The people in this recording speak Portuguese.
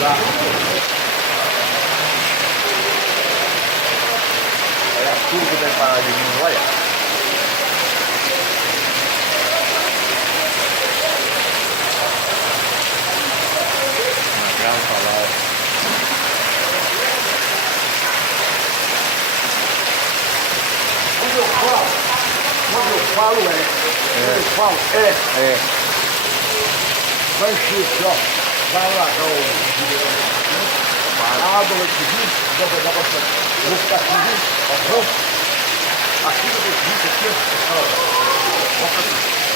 Dá. Olha a curva que tem parada de mim, olha. Uma grava palavra. Quando eu falo É. vai encher aqui, ó. Vai largar a água vai subir, vai dar bastante. Eu vou ficar aqui, viu? Ó, aqui no desse aqui, ó.